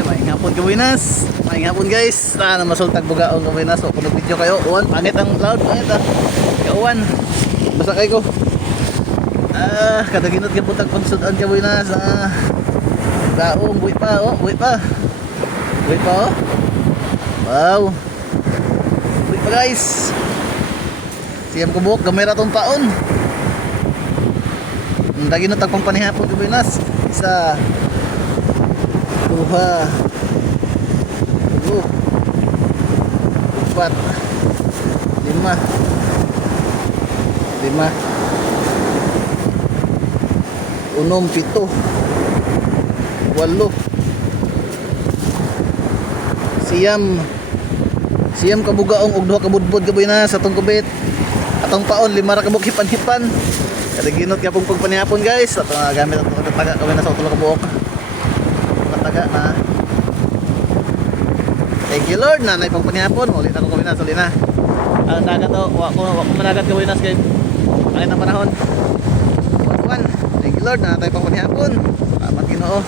Maing hapon kawinas. Maing hapon guys. Na masultag bugaong kawinas. So kung video kayo, uwan pangit ang cloud, pangit ah. Kauwan. Basta kayo ko. Kadaginot ka putag pagsudan kawinas. Daong buhi pa, oh, buhi pa. Buhi pa oh. Wow. Buhi pa guys. Siyam ko buhok, gamay ratong taon. Daginot ang pampanihapon kawinas. Isa. Duha. Empat. Lima. Unom, pito. Walo. Siyam kabugaong og duha ka budbud kaboy na sa atong kubit. Atong paon lima ra ka buok hipan-hipan. Kadaginot ka pong pagpanihapon guys. Ato gamit atong taga kaboy na sa ulo ka buok. Taga na. Thank you Lord na naipang panihapon. Ulit ako kawinas, ulit na. Ang dagat o, wako managat kawinas kay pangit ang panahon. Thank you Lord na naipang panihapon. Salamat Ginoo.